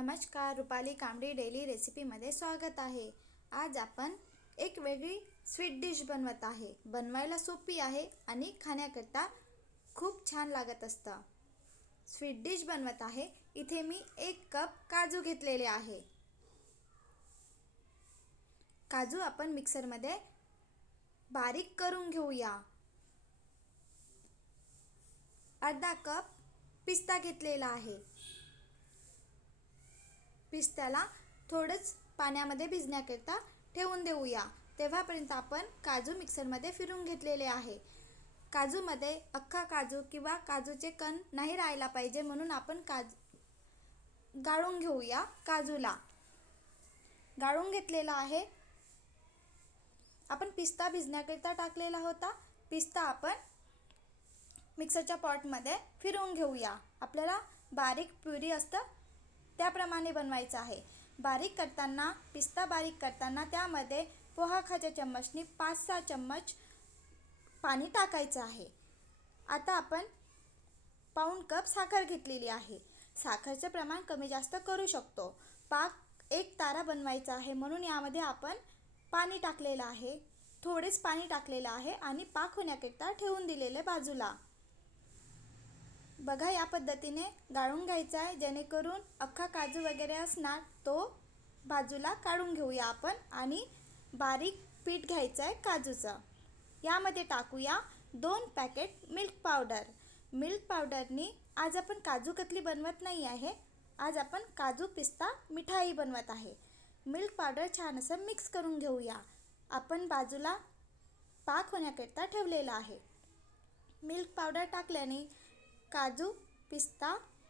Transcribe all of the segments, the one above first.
नमस्कार रुपाली कांबडी डेली रेसिपीमध्ये स्वागत आहे. आज आपण एक वेगळी स्वीट डिश बनवत आहे. बनवायला सोपी आहे आणि खाण्याकरता खूप छान लागत असतं. स्वीट डिश बनवत आहे. इथे मी एक कप काजू घेतलेले आहे. काजू आपण मिक्सरमध्ये बारीक करून घेऊया. अर्धा कप पिस्ता घेतलेला आहे. पिस्त्याला थोडंच पाण्यामध्ये भिजण्याकरिता ठेवून देऊया. तेव्हापर्यंत आपण काजू मिक्सरमध्ये फिरून घेतलेले आहे. काजूमध्ये अख्खा काजू किंवा काजूचे कण नाही राहायला पाहिजे म्हणून आपण काज गाळून घेऊया काजूला. गाळून घेतलेला आहे. आपण पिस्ता भिजण्याकरिता टाकलेला होता. पिस्ता आपण मिक्सरच्या पॉटमध्ये फिरवून घेऊया. आपल्याला बारीक प्युरी असतं त्याप्रमाणे बनवायचं आहे. बारीक करताना पिस्ता बारीक करताना त्यामध्ये पोहा खाच्या चम्मचनी पाच सहा चम्मच पाणी टाकायचं आहे. आता आपण पाऊण कप साखर घेतलेली आहे. साखरचं प्रमाण कमी जास्त करू शकतो. पाक एक तारा बनवायचा आहे म्हणून यामध्ये आपण पाणी टाकलेलं आहे. थोडेच पाणी टाकलेलं आहे आणि पाक होण्याकरिता ठेवून दिलेले बाजूला. बघा या पद्धतीने गाळून घ्यायचा आहे. जेणेकरून अख्खा काजू वगैरे असणार तो बाजूला काढून घेऊया आपण आणि बारीक पीठ घ्यायचं आहे काजूचं. यामध्ये टाकूया दोन पॅकेट मिल्क पावडर. मिल्क पावडरनी आज आपण काजू कतली बनवत नाही आहे. आज आपण काजू पिस्ता मिठाई बनवत आहे. मिल्क पावडर छान असं मिक्स करून घेऊया. आपण बाजूला पाक होण्याकरिता ठेवलेला आहे. मिल्क पावडर टाकल्याने काजू पिस्ता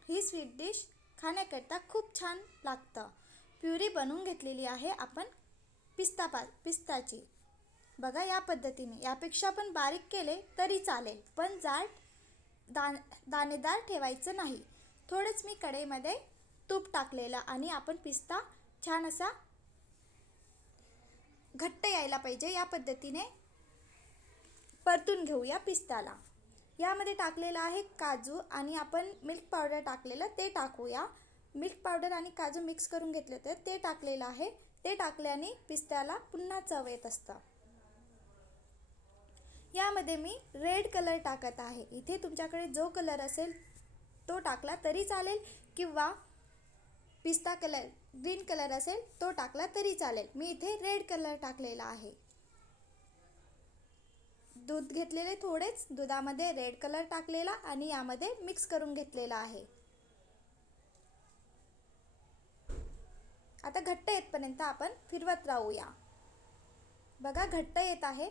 ही स्वीट डिश खाण्याकरता खूप छान लागतं. प्युरी बनवून घेतलेली आहे आपण पिस्ता पा पिस्ताची. बघा या पद्धतीने. यापेक्षा पण बारीक केले तरी चालेल पण जाड दान दाणेदार ठेवायचं नाही. थोडंच मी कढईमध्ये तूप टाकलेलं आणि आपण पिस्ता छान असा घट्ट यायला पाहिजे या पद्धतीने परतून घेऊया पिस्ताला. यामध्ये टाकलेलं आहे काजू आणि आपण मिल्क पावडर टाकलेलं ते टाकूया. मिल्क पावडर आणि काजू मिक्स करून घेतले होते ते टाकलेलं आहे. ते टाकल्याने पिस्त्याला पुन्हा चव येत असतं. यामध्ये मी रेड कलर टाकत आहे. इथे तुमच्याकडे जो कलर असेल तो टाकला तरी चालेल किंवा पिस्ता कलर ग्रीन कलर असेल तो टाकला तरी चालेल. मी इथे रेड कलर टाकलेला आहे. दूध घेतलेले थोडेच दुधामध्ये रेड कलर टाकलेला आणि यामध्ये मिक्स करून घेतलेला आहे. आता घट्ट येतपर्यंत आपण फिरवत राहूया. बघा घट्ट येत आहे.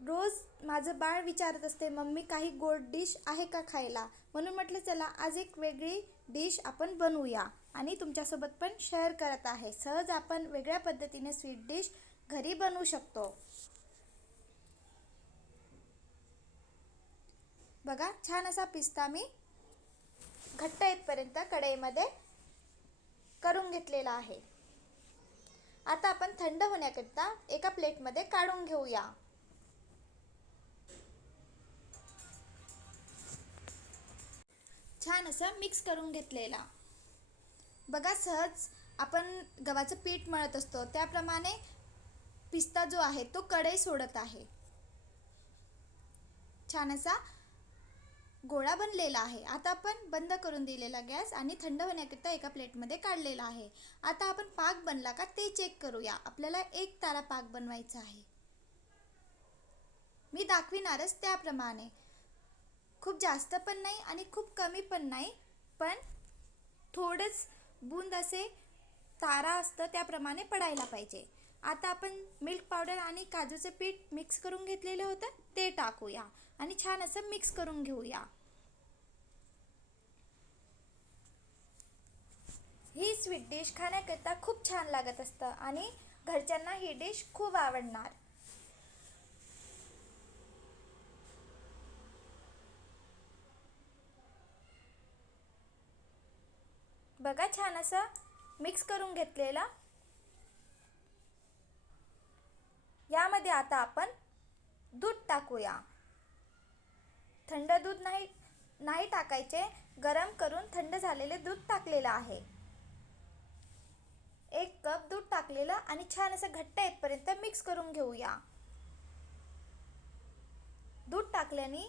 रोज माझं बाळ विचारत असते मम्मी काही गोड डिश आहे का खायला? म्हणून म्हटलं चला आज एक वेगळी डिश आपण बनवूया. आणि तुमच्यासोबत पण शेअर करत आहे. सहज आपण वेगळ्या पद्धतीने स्वीट डिश घरी बनवू शकतो. बघा छान असा पिस्ता मी घट्ट येतपर्यंत कढईमध्ये करून घेतलेला आहे. आता आपण थंड होण्याकरिता एका प्लेटमध्ये काढून घेऊया. छान असं मिक्स करून घेतलेला. बघा सहज आपण गव्हाचं पीठ मळत असतो त्याप्रमाणे पिस्ता जो आहे तो कढई सोडत आहे. छान असा गोळा बनलेला आहे. आता आपण बंद करून दिलेला गॅस आणि थंड होण्याकरिता एका प्लेटमध्ये काढलेला आहे. आता आपण पाक बनला का ते चेक करूया. आपल्याला एक तारा पाक बनवायचा आहे. मी दाखविणारच त्याप्रमाणे. खूप जास्त पण नाही आणि खूप कमी पण नाही पण थोडंच बूंद असे तारा असतं त्याप्रमाणे पडायला पाहिजे. आता आपण मिल्क पावडर आणि काजूचं पीठ मिक्स करून घेतलेलं होतं ते टाकूया. आणि छान असं मिक्स करून घेऊया. ही स्वीट डिश खाण्याकरता खूप छान लागत असतं आणि घरच्यांना ही डिश खूप आवडणार. बघा छान असं मिक्स करून घेतलेला. यामध्ये आता आपण दूध टाकूया. थंड दूध नाही नाही टाकायचे. गरम करून थंड झालेले दूध टाकलेलं आहे. एक कप दूध टाकलेलं आणि छान असं घट्ट येतपर्यंत मिक्स करून घेऊया. दूध टाकल्याने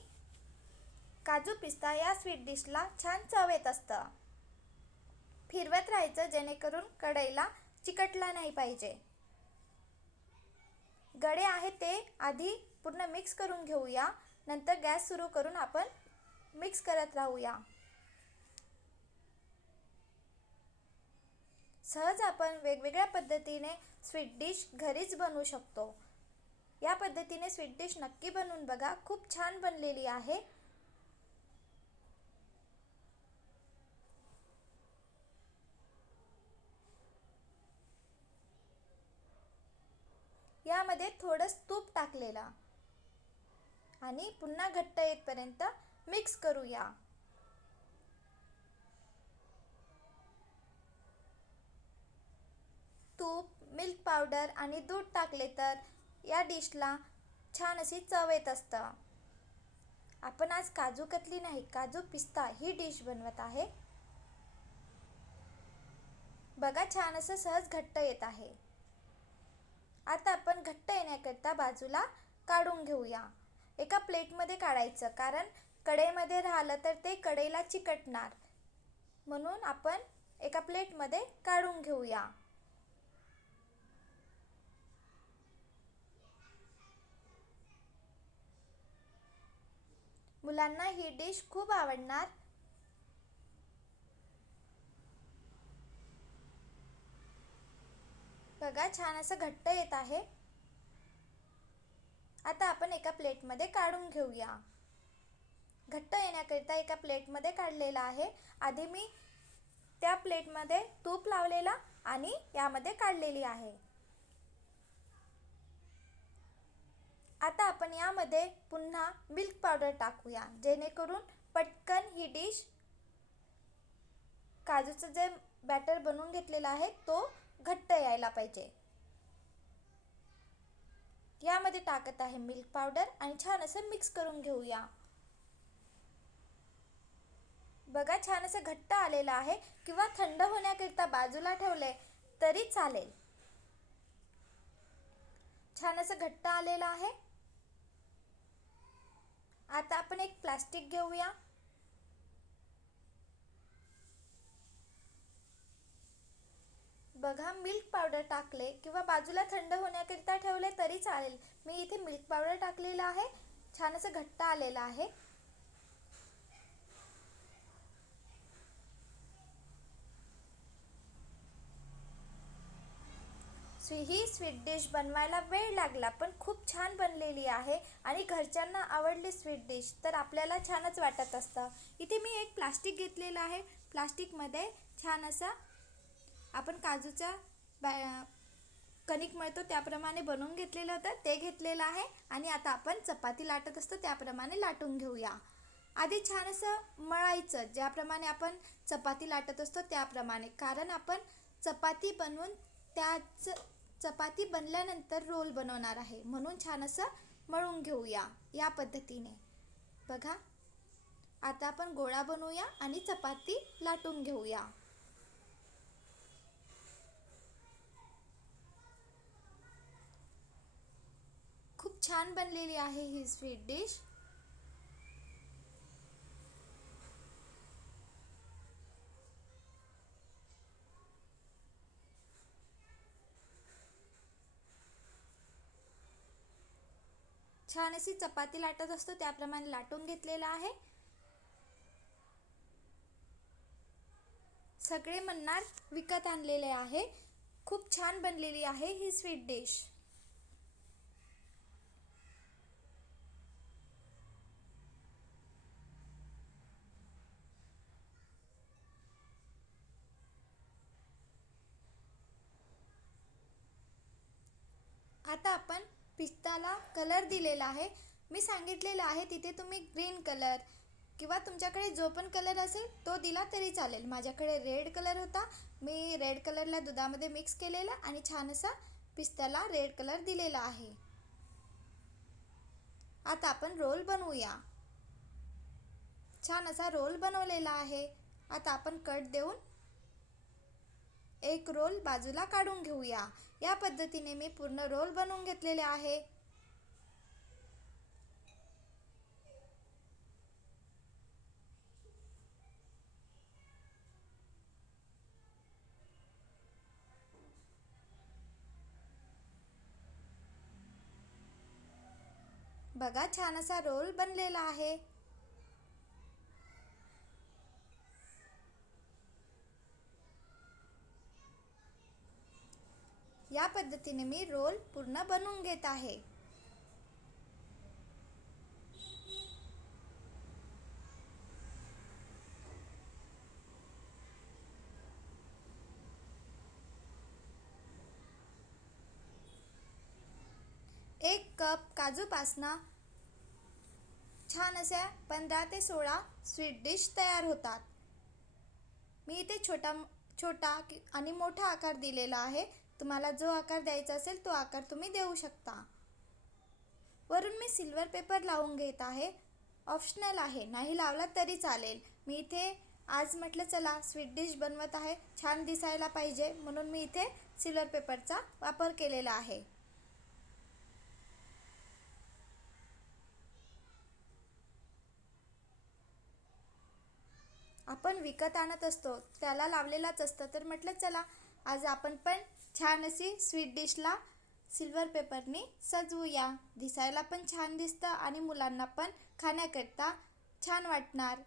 काजू पिस्ता या स्वीट डिशला छान चव येत असतं. फिरवत राहायचं जेणेकरून कढईला चिकटला नाही पाहिजे. गडे आहे ते आधी पूर्ण मिक्स करून घेऊया. नंतर गॅस सुरू करून आपण मिक्स करत राहूया. सहज आपण वेगवेगळ्या पद्धतीने स्वीट डिश घरीच बनवू शकतो. या पद्धतीने स्वीट डिश नक्की बनवून बघा. खूप छान बनलेली आहे यामध्ये थोडंच तूप टाकलेलं. आणि पुन्हा घट्ट येतपर्यंत मिक्स करूया. तूप मिल्क पावडर आणि दूध टाकले तर या डिशला छान अशी चव येत असतं. आपण आज काजू कतली नाही काजू पिस्ता ही डिश बनवत आहे. बघा छान असं सहज घट्ट येत आहे. आता घट्ट येण्याकरता बाजूला काढून घेऊया. एका प्लेटमध्ये काढायचं कारण कढईमध्ये राहिलं तर ते कढईला चिकटणार. म्हणून आपण एका प्लेटमध्ये काढून घेऊया. मुलांना ही डिश खूप आवडणार. बघा छान असं घट्ट येत आहे. आता आपण एका प्लेटमध्ये काढून घेऊया. घट्ट येण्याकरिता एका प्लेटमध्ये काढलेला आहे. आधी मी त्या प्लेटमध्ये तूप लावलेला आणि यामध्ये काढलेली आहे. आता आपण यामध्ये पुन्हा मिल्क पावडर टाकूया. जेणेकरून पटकन ही डिश काजूचं जे बॅटर बनवून घेतलेलं आहे तो घट्ट यायला पाहिजे. यामध्ये टाकत आहे मिल्क पावडर आणि छान असं मिक्स करून घेऊया. बघा छान असं घट्ट आलेलं आहे. किंवा थंड होण्याकरिता बाजूला ठेवले तरी चालेल. छान असं घट्ट आलेलं आहे. आता आपण एक प्लास्टिक घेऊया. बघा मिल्क पावडर टाकले किंवा बाजूला थंड होण्याकरिता ठेवले तरी चालेल. मी इथे मिल्क पावडर टाकलेलं आहे. छान असं घट्ट आलेलं आहे. ही स्वीट डिश बनवायला वेळ लागला पण खूप छान बनलेली आहे आणि घरच्यांना आवडली स्वीट डिश तर आपल्याला छानच वाटत असतं. इथे मी एक प्लास्टिक घेतलेलं आहे. प्लास्टिकमध्ये छान असा आपण काजूच्या बॅ कणिक मिळतो त्याप्रमाणे बनवून घेतलेलं होतं ते घेतलेलं आहे. आणि आता आपण चपाती लाटत असतो त्याप्रमाणे लाटून घेऊया. आधी छान असं मळायचं ज्याप्रमाणे आपण चपाती लाटत असतो त्याप्रमाणे. कारण आपण चपाती बनवून त्याच चपाती बनल्यानंतर रोल बनवणार आहे. म्हणून छान असं मळून घेऊया या पद्धतीने. बघा आता आपण गोळा बनवूया आणि चपाती लाटून घेऊया खूप छान बनलेली आहे ही स्वीट डिश. छान अशी चपाती लाटत असतो त्याप्रमाणे लाटून घेतलेला आहे. सगळे मन्नार विकत आणलेले आहे. खूप छान बनलेली आहे ही स्वीट डिश. आता आपण पिस्ताला कलर दिलेला आहे. मी सांगितलेलं आहे तिथे तुम्ही ग्रीन कलर किंवा तुमच्याकडे जो पण कलर असेल तो दिला तरी चालेल. माझ्याकडे रेड कलर होता. मी रेड कलरला दुधामध्ये मिक्स केलेला आणि छान असा पिस्त्याला रेड कलर दिलेला आहे. आता आपण रोल बनवूया. छान असा रोल बनवलेला आहे. आता आपण कट देऊन एक रोल बाजूला काढून घेऊया. या पद्धतीने मी पूर्ण रोल बनवून घेतलेले आहे. बघा छान असा रोल बनलेला आहे. या पद्धतीने मी रोल पूर्ण बनवून घेत आहे. एक कप काजूपासना छान अशा पंधरा ते सोळा स्वीट डिश तयार होतात. मी इथे छोटा छोटा आणि मोठा आकार दिलेला आहे. तुम्हाला जो आकार द्यायचा असेल तो आकार तुम्ही देऊ शकता. वरून मी सिल्वर पेपर लावून घेत आहे. ऑप्शनल आहे. नाही लावला तरी चालेल. मी इथे आज म्हटलं चला स्वीट डिश बनवत आहे. छान दिसायला पाहिजे. म्हणून मी इथे सिल्वर पेपरचा वापर केलेला आहे. आपण विकत आणत असतो. त्याला लावलेलाच असतं. तर म्हटलं चला आज आपण पण छान अशी स्वीट डिशला सिल्वर पेपरनी सजवूया. दिसायला पण छान दिसतं आणि मुलांना पण खाण्याकरता छान वाटणार.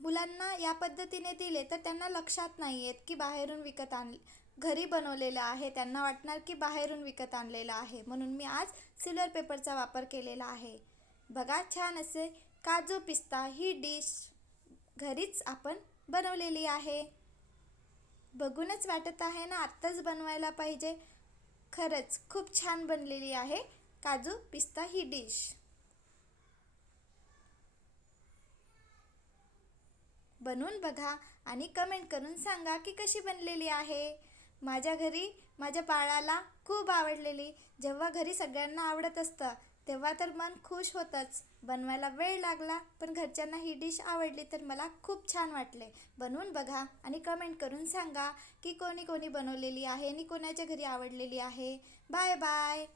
मुलांना या पद्धतीने दिले तर त्यांना लक्षात नाही येत की बाहेरून विकत आण घरी बनवलेलं आहे त्यांना वाटणार की बाहेरून विकत आणलेलं आहे. म्हणून मी आज सिल्वर पेपरचा वापर केलेला आहे. बघा छान असे काजू पिस्ता ही डिश घरीच आपण बनवलेली आहे. बघूनच वाटत आहे ना आत्ताच बनवायला पाहिजे. खरंच खूप छान बनलेली आहे. काजू पिस्ता ही डिश. बनवून बघा आणि कमेंट करून सांगा की कशी बनलेली आहे. माझ्या घरी माझ्या बाळाला खूप आवडलेली. जेव्हा घरी सगळ्यांना आवडत असतं तेव्हा तर मन खुश होतंच. बनवायला वेळ लागला पण घरच्यांना ही डिश आवडली तर मला खूप छान वाटले. बनवून बघा आणि कमेंट करून सांगा की कोणी कोणी बनवलेली आहे आणि कोणाच्या घरी आवडलेली आहे. Bye bye